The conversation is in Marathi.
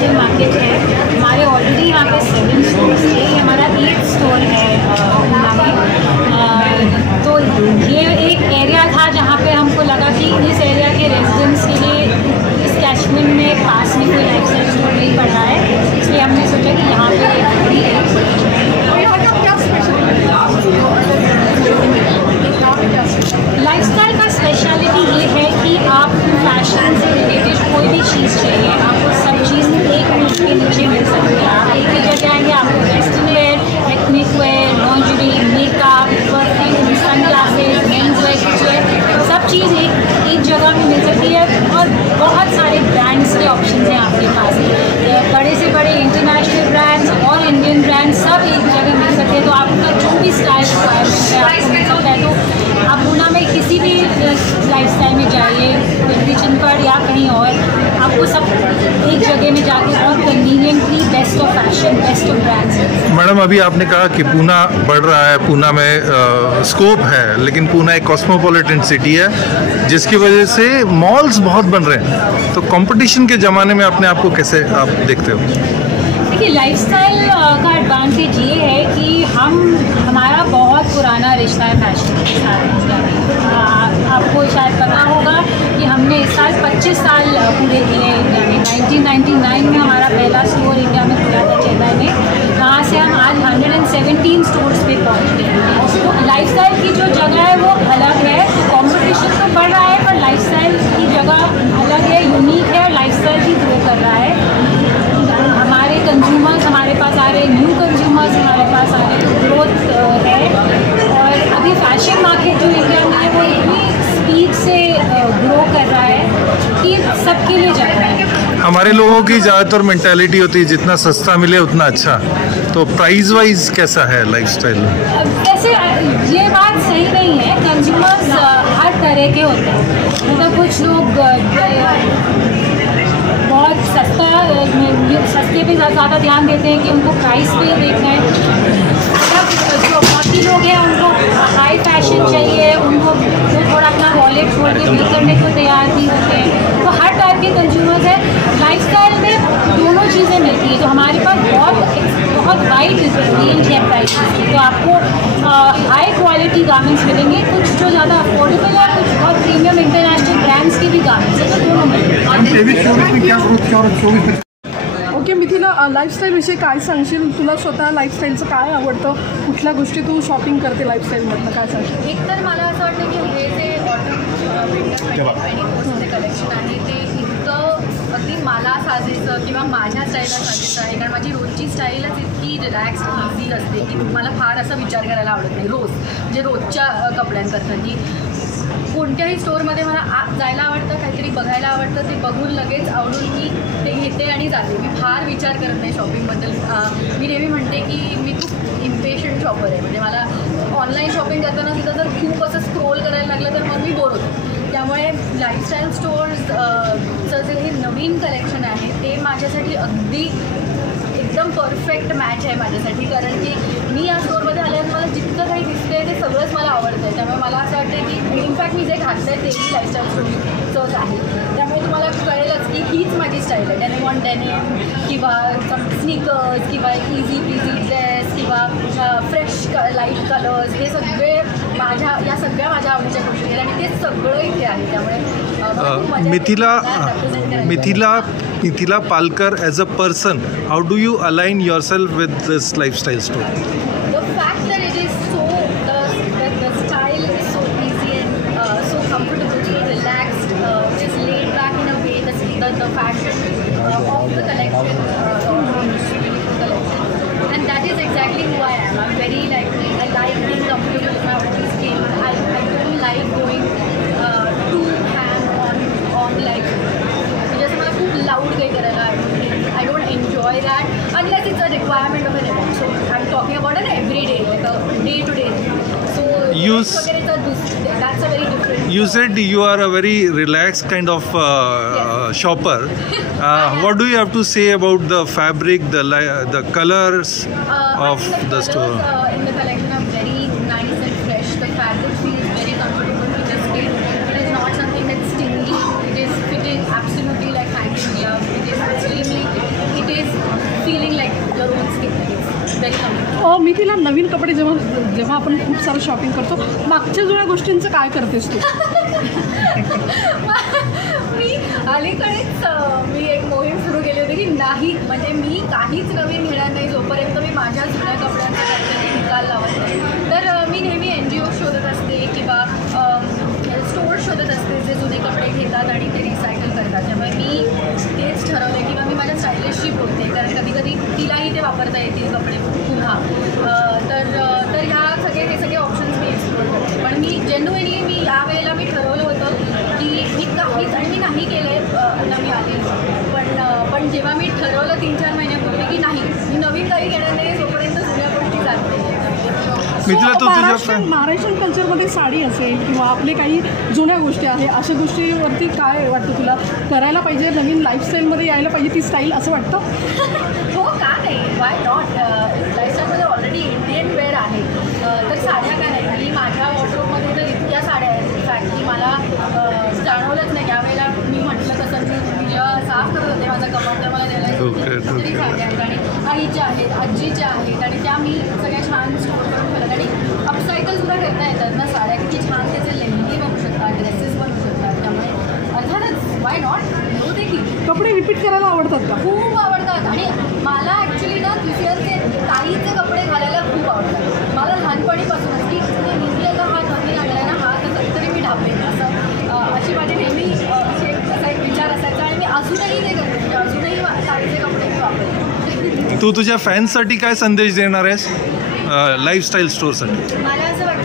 इंटरनेशनल मार्केट है। हमारे ऑलरेडी यहाँ पे 7 स्टोर्स थे, ये हमारा 8th स्टोर है पूना में। तो ये एक एरिया था जहाँ पे हमको लगा कि इस एरिया के रेजिडेंट्स के लिए इस कैचमेंट में पास में कोई लाइफस्टाइल स्टोर नहीं पड़ रहा है, इसलिए हमने सोचा कि यहाँ पे लाइफस्टाइल का स्पेशलिटी ये है कि आप फैशन से रिलेटेड कोई भी चीज़ चाहिए आपको सब चीज़ एक रूफ के नीचे मिल सकती है। आप एक ही जगह आएंगे, आपको western wear, ethnic wear, lingerie, makeup, perfume, sunglasses, men's wear, सब चीज़ एक जगह में मिल सकती है। और बहुत सारे ब्रांड्स के ऑप्शन हैं आपके पास, बड़े से बड़े इंटरनेशनल ब्रांड्स और इंडियन ब्रांड्स सब एक जगह मिल सकते हैं। तो आपका जो भी स्टाइल रिक्वायरमेंट है आपको मिल सकता है। तो आप पूना में किसी भी लाइफस्टाइल में जाइए, किचन पर या कहीं और, आपको सब एक जगह में जाके बहुत conveniently best of fashion, best of brands. Madam, अभी आपने कहा कि पूना बढ़ रहा है, पूना में स्कोप है, लेकिन पूना एक कॉस्मोपॉलिटन सिटी है जिसकी वजह से मॉल्स बहुत बन रहे हैं। तो कंपटीशन के ज़माने में अपने आप को कैसे आप देखते हो? देखिए, लाइफस्टाइल का एडवांटेज ये है कि हमारा बहुत पुराना रिश्ता है फैशन के साथ। आपको शायद पता होगा कि हमने इस साल 25 साल पूरे किए हैं इंडिया में। 1999 में हमारा पहला स्टोर इंडिया में खुला था चेन्नई में। वहाँ से हम आज 117 स्टोर्स पे पहुँच गए हैं। तो लाइफस्टाइल की जो जगह है वो अलग है। कंपटीशन तो बढ़ रहा है, पर लाइफस्टाइल की जगह अलग है, यूनिक है, और लाइफस्टाइल भी ग्रो कर रहा है। हमारे कंज्यूमर्स हमारे पास आ रहे हैं, न्यू कंज्यूमर्स हमारे पास आ रहे हैं, तो ग्रोथ है। और अभी फैशन मार्केट जो इंडिया में है वो इतनी स्पीड से ग्रो कर रहा है कि सबके लिए जा रहा है। हमारे लोगों की ज़्यादातर मेंटालिटी होती है जितना सस्ता मिले उतना अच्छा। तो प्राइस वाइज कैसा है लाइफस्टाइल? वैसे ये बात सही नहीं है। कंज्यूमर्स हर तरह के होते हैं। मतलब कुछ लोग बहुत सस्ते पे ज़्यादा ध्यान देते हैं कि उनको प्राइस पे देखना है। जो बाकी लोग हैं उनको हाई फैशन चाहिए, उनको जो थोड़ा अपना वॉलेट छोड़ के बिल करने को तैयार भी होते हैं। तो हर टाइप के कंज्यूमर्स हैं। लाइफस्टाइल में दोनों चीज़ें मिलती हैं। तो हमारे पास बहुत वाइड रेंज है प्राइस की। तो आपको हाई क्वालिटी गारमेंट्स मिलेंगे, कुछ जो ज़्यादा अफोर्डेबल है, कुछ बहुत प्रीमियम इंटरनेशनल ब्रँड्स के भी गारमेंट्स हैं, तो दोनों मिलेंगे। ओके मिथिला, लाईफस्टाईल विषयी काय सांगशील? तुला स्वतः लाईफस्टाईलचं काय आवडतं? कुठल्या गोष्टी तू शॉपिंग करते लाईफस्टाईलमधलं, काय सांगशील? एक तर मला असं वाटतं की हे जे ऑटम विंटर 2024चे कलेक्शन आहे ते इतकं अगदी मला साजेसं किंवा माझ्या स्टाईलला साजेसं आहे. कारण माझी रोजची स्टाईलच इतकी रिलॅक्स्ड इझी असते की मला फार असा विचार करायला आवडत नाही रोज, म्हणजे रोजच्या कपड्यांकरता. की कोणत्याही स्टोअरमध्ये मला जायला आवडतं, काहीतरी बघायला आवडतं, ते बघून लगेच आवडून मी ते घेते आणि जाते. मी फार विचार करत नाही शॉपिंगबद्दल. मी नेहमी म्हणते की मी खूप इम्पेशंट शॉपर आहे. म्हणजे मला ऑनलाईन शॉपिंग करताना सुद्धा जर खूप असं स्क्रोल करायला लागलं तर मग मी बोर होते. त्यामुळे लाईफस्टाईल स्टोअर्सचं जे हे नवीन कलेक्शन आहे ते माझ्यासाठी अगदी एकदम परफेक्ट मॅच आहे माझ्यासाठी. कारण की मी या स्टोअरमध्ये आल्यावर मला जितकं काही दिसते ते सगळंच मला आवडतं आहे. त्यामुळे मला असं वाटतं की इनफॅक्ट मी जे घालते तेही लाईफस्टाईल स्टोअर्सच आहे. त्यामुळे तुम्हाला कळेलच की हीच माझी स्टाईल आहे. डेनिम ऑन डेनिम किंवा स्नीकर्स किंवा इझी पीझी ड्रेस किंवा फ्रेश लाईट कलर्स, हे सगळे या सगळ्या माझ्या आवडीच्या गोष्टी आहेत आणि ते सगळं इथे आहे. त्यामुळे Mithila Palkar, as a person, how do you align yourself with this lifestyle store? The fact that it is so, the style is so easy and so comfortable, so relaxed, just laid back in a way. The fashion of the collection, and that is exactly who I am. I'm very I like being comfortable in my own skin. I don't like going too ham on जैसे मला खूप लाऊड काही करायला I don't enjoy that unless it's a requirement of an event. So I'm talking about an everyday, like a day-to-day. So that's a very different. You said you are a very relaxed kind of shopper. What do you have to say about the fabric, the colors of the store? In the collection are very nice and fresh. The fabric feels very comfortable to the skin. It is not something that's stingy. It is fitting absolutely like hand in glove. It is extremely नवीन कपडे जेव्हा आपण खूप सारं शॉपिंग करतो, मागच्या जुन्या गोष्टींचं काय करतेस तू? मी अलीकडेच मी एक मोहीम सुरू केली होती की नाही, म्हणजे मी काहीच नवीन घेणार नाही जोपर्यंत मी माझ्या जुन्या कपड्यांचा काहीतरी निकाल लावत नाही. तर मी नेहमी NGO शोधत असते किंवा स्टोअर शोधत असते जे जुने कपडे घेतात आणि ते रिसायकल करतात. त्यामुळे मी तेच ठरवलं किंवा मी माझ्या स्टायलिशशी बोलते, कारण कधी कधी तिलाही ते वापरता येतील कपडे पुन्हा. तर ह्या हे सगळे ऑप्शन्स मी एक्सप्लोर करते. पण मी जेन्युइनली मी यावेळेला मी ठरवलं होतं की मी काहीच, आणि मी नाही केलं आहे आता मी आले, पण जेव्हा मी ठरवलं 3-4 महिन्यापूर्वी की नाही मी नवीन काही घेणार नाही जोपर्यंत जुन्या गोष्टी जात नाही. महाराष्ट्रीयन कल्चरमध्ये साडी असेल किंवा आपले काही जुन्या गोष्टी आहे, अशा गोष्टीवरती काय वाटतं तुला करायला पाहिजे, नवीन लाईफस्टाईलमध्ये यायला पाहिजे ती स्टाईल, असं वाटतं? हो, का नाही, वाय नॉट. लाईफस्टाईलमध्ये ऑलरेडी इंडियन वेअर आहे, तर साड्या का नाही. आणि माझ्या वॉर्डरोबमध्ये तर इतक्या साड्या आहेत इनफॅक्ट की मला जाणवलंच नाही. यावेळेला मी म्हटलं तसं मी जेव्हा साफ करत होते माझा कपाट, तर मला द्यायला तरी साड्या आहेत आणि आईच्या आहेत, आजीच्या आहेत, आणि त्या मी सगळ्या छान स्टोर करून ठेवल्यात. आणि अपसायकल सुद्धा करता येतात ना साड्या, किती छान त्याचे लेहंगे बनवू शकतात, ड्रेसेस बनवू शकतात. त्यामुळे अर्थातच वाय नॉट, हो देखील. कपडे रिपीट करायला आवडतात का? खूप आवडतात. आणि मला ॲक्च्युली ना दुसऱ्याचे ताईचे कपडे घालायला खूप आवडतात. मला लहानपणीपासूनच की ते निघलं का हा नवीन आणला ना, हा तर कधीतरी मी ढापेन अशी माझी नेहमी असा एक विचार असायचा. आणि मी अजूनही ते करते, म्हणजे अजूनही ताईचे कपडे मी वापरते. तू तुझ्या फॅन्ससाठी काय संदेश देणार आहेस लाईफस्टाईल स्टोअरसाठी? मला असं वाटतं